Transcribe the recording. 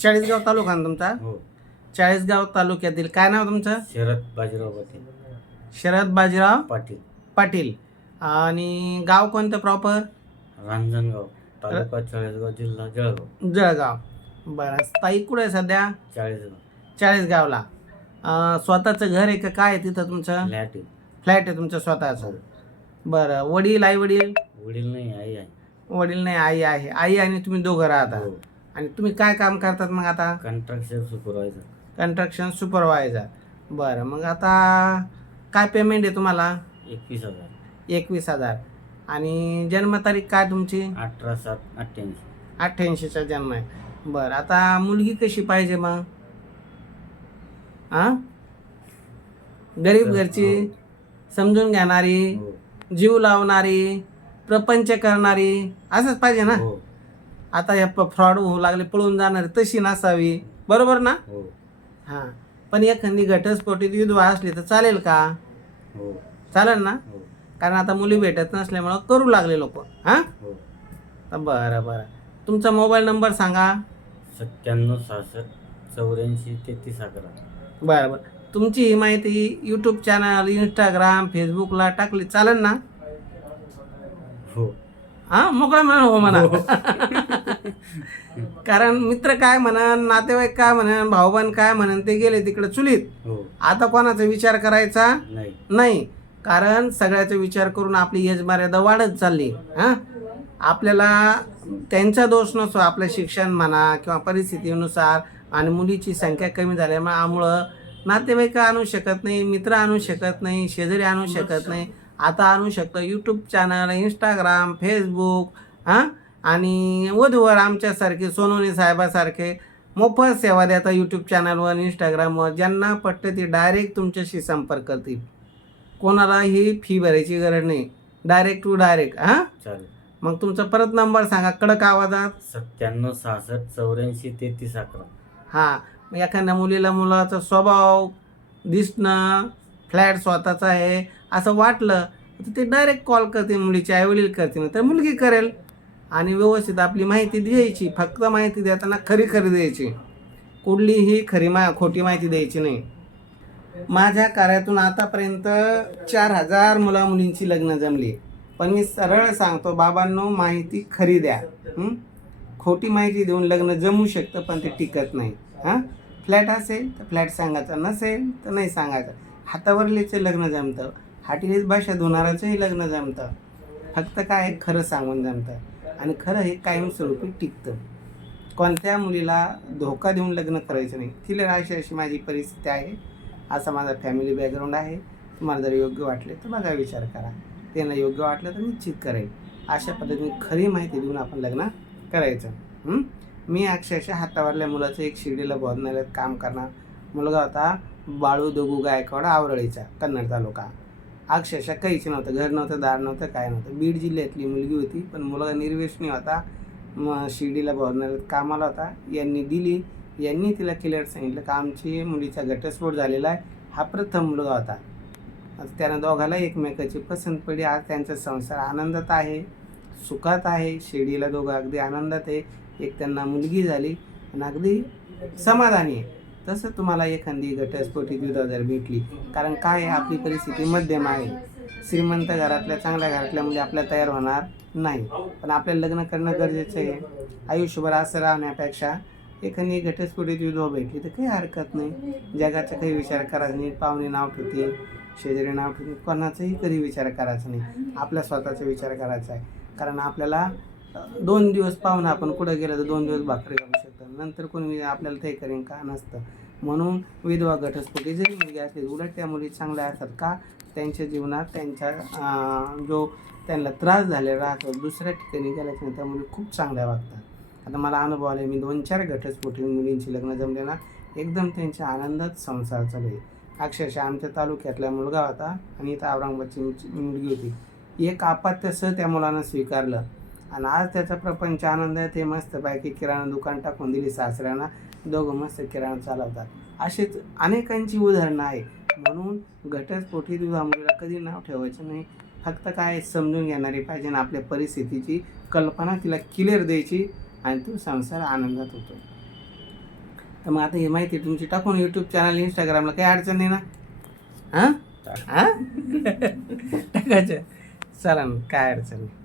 चाळीसगाव तालुका ना तुमचा? हो. चाळीसगाव तालुक्यातील काय नाव तुमचं? शरद बाजीराव पाटील. शरद बाजीराव पाटील. पाटील. आणि गाव कोणतं प्रॉपर रांजणगाव तालुका चाळीसगाव जिल्हा जळगाव. जळगाव. बरं ताई कुठे आहे सध्या? चाळीसगाव. चाळीसगावला. अ, स्वतःचं घर आहे का? काय आहे तिथं तुमचं? फ्लॅट आहे. फ्लॅट आहे तुमचं स्वतःचं. बरं वडील आई वडील? वडील नाही आई आहे. वडील नाही आई आहे. आई आणि तुम्ही दोघं राहता. हो. आणि तुम्ही काय काम करतात मग आता? कन्स्ट्रक्शन सुपरवायझर कन्स्ट्रक्शन सुपरवायझर बरं मग आता काय पेमेंट आहे तुम्हाला? एकवीस हजार. एकवीस हजार. आणि जन्मतारीख काय तुमची? अठरा सात अठ्ठ्याऐंशी. अठ्ठ्याऐंशीचा जन्म आहे. बरं आता मुलगी कशी पाहिजे मग? हां गरीब तर, घरची समजून घेणारी हो. जीव लावणारी प्रपंच करणारी असंच पाहिजे ना? हो. आता या फ्रॉड होऊ लागले पळून जाणारी तशी नसावी. बरोबर ना? हो. हां. पण एखादी घटस्फोटीत विधवा असली तर चालेल का? हो. चालेल ना? हो. कारण आता मुली भेटत नसल्यामुळं करू लागले लोक हां? हो. बरं बरं. तुमचा मोबाईल नंबर सांगा. सत्त्याण्णव सहासष्ट चौऱ्याऐंशी तेहतीस अकरा. बरं बरं. तुमची ही माहिती यूट्यूब चॅनल इंस्टाग्राम फेसबुकला टाकली चालेल ना? हो. हां मोकळा म्हणा हो म्हणा. कारण मित्र काय म्हणन नातेवाईक काय म्हणन भाऊबंद काय म्हणन ते गेले तिकडे चुलीत. हो. आता कोणाचा विचार करायचा? नाही. नाही. कारण सगळ्याचा विचार करून आपली यज मर्यादा वाढत चालली. हां? आपल्याला त्यांचा दोष नसतो. आपलं शिक्षण म्हणा किंवा परिस्थितीनुसार आणि मुलीची संख्या कमी झाल्यामुळं नातेवाईक आणू शकत नाही मित्र आणू शकत नाही शेजारी आणू शकत नाही. आता आणू शकतं यूट्यूब चॅनल इंस्टाग्राम फेसबुक हां? आणि वधूवर आमच्यासारखे सोनवणे साहेबासारखे मोफत सेवा देतात यूट्यूब चॅनलवर इंस्टाग्रामवर ज्यांना पटतं ते डायरेक्ट तुमच्याशी संपर्क करतील. कोणालाही फी भरायची गरज नाही. डायरेक्ट टू डायरेक्ट हां? चालेल. मग तुमचा परत नंबर सांगा. कडक आवाजात. सत्त्याण्णव सहासष्ट चौऱ्याऐंशी तेहतीस अकरा. हां. एखाद्या मुलीला मुलाचा स्वभाव दिसणं फ्लॅट स्वतःचा आहे असं वाटलं तर ते डायरेक्ट कॉल करते मुलीचे आईवडील करते तर मुलगी करेल. आणि व्यवस्थित आपली माहिती द्यायची फक्त माहिती देताना खरी खरी द्यायची. कुठलीही खरी मा खोटी माहिती द्यायची नाही. माझ्या कार्यातून आतापर्यंत चार हजार मुलामुलींची लग्न जमली. पण मी सरळ सांगतो बाबांनो माहिती खरी द्या. खोटी माहिती देऊन लग्न जमू शकतं पण ते टिकत नाही. हां? फ्लॅट असेल तर फ्लॅट सांगायचं नसेल तर नाही सांगायचं. हातावरलीचं लग्न जमतं. हाटीलीच भाषा धुणाराचंही लग्न जमतं. फक्त काय खरं सांगून जमतं. आणि खरं हे कायमस्वरूपी टिकतं. कोणत्या मुलीला धोका देऊन लग्न करायचं नाही. तिला अशी अशी माझी परिस्थिती आहे. असा माझा फॅमिली बॅकग्राऊंड आहे. तुम्हाला जर योग्य वाटले तर बघा विचार करा. त्यांना योग्य वाटलं तर निश्चित करेल. अशा पद्धतीने खरी माहिती देऊन आपण लग्न करायचं. मी अक्षरशः हातावरल्या मुलाचं एक शिर्डीला बोधनालयात काम करणार. मुलगा होता बाळू दोगू गायकवाड आवरळीचा कन्नड तालुका. अक्षरशः काहीच नव्हतं. घर नव्हतं दार नव्हतं काय नव्हतं. बीड जिल्ह्यातली मुलगी होती पण मुलगा निर्वेशनी होता. मग शिर्डीला बोधनालयात कामाला होता. यांनी दिली. यांनी तिला क्लिअर सांगितलं का आमची मुलीचा घटस्फोट झालेला आहे. हा प्रथम मुलगा होता. आता त्यांना दोघाला एकमेकाची पसंत पडली. आज त्यांचा संसार आनंदात आहे सुखात आहे. शिर्डीला दोघं अगदी आनंदात आहे. एक त्यांना मुलगी झाली. आणि अगदी समाधानी आहे. तसं तुम्हाला एखादी घटस्फोटीत विधा जर भेटली. कारण काय आहे, आपली परिस्थिती मध्यम आहे. श्रीमंत घरातल्या चांगल्या घरातल्या मुली आपल्या तयार होणार नाही. पण आपल्याला लग्न करणं गरजेचं आहे. आयुष्यभर असं राहण्यापेक्षा एखादी घटस्फोटीत विधवा भेटली तर काही हरकत नाही. जगाचा काही विचार करायचा नाही. पाहुणे नाव ठेवते शेजारी नाव ठेवते कोणाचाही कधी विचार करायचा नाही. आपल्या स्वतःचा विचार करायचा आहे. कारण आपल्याला दोन दिवस पाहून आपण कुठं गेलं तर दोन दिवस भाकरी घालू शकतो. नंतर कोणी आपल्याला ते करेन का? नसतं. म्हणून विधवा घटस्फोटी जरी मुलगी असली उलट त्या मुली चांगल्या असतात का? त्यांच्या जीवनात त्यांच्या जो त्यांना त्रास झालेला राहतो दुसऱ्या ठिकाणी गेल्याच्या त्या मुली खूप चांगल्या वागतात. आता मला अनुभव आले मी दोन चार घटस्फोटी मुलींची लग्न जमले ना एकदम त्यांच्या आनंदात संसार चालू आहे. अक्षरशः आमच्या तालुक्यातला मुलगा होता आणि इथं औरंगाबादची मुलगी होती. एक आपत्यासह त्या मुलानं स्वीकारलं. आणि आज त्याचा प्रपंच आनंद आहे ते मस्तपैकी किराणा दुकान टाकून दिली सासऱ्यांना. दोघं मस्त किराणा चालवतात. असेच अनेकांची उदाहरणं आहे म्हणून घटस्फोटीत विवाह मुलीला कधी नाव ठेवायचं नाही. फक्त काय समजून घेणारी पाहिजे आणि आपल्या परिस्थितीची कल्पना तिला क्लिअर द्यायची आणि तो संसार आनंदात होतो. तर मग आता ही माहिती तुमची टाकून यूट्यूब चॅनल इंस्टाग्रामला काही अडचण नाही ना? हां. हां? टाकायचं. चला ना काय अडचण नाही.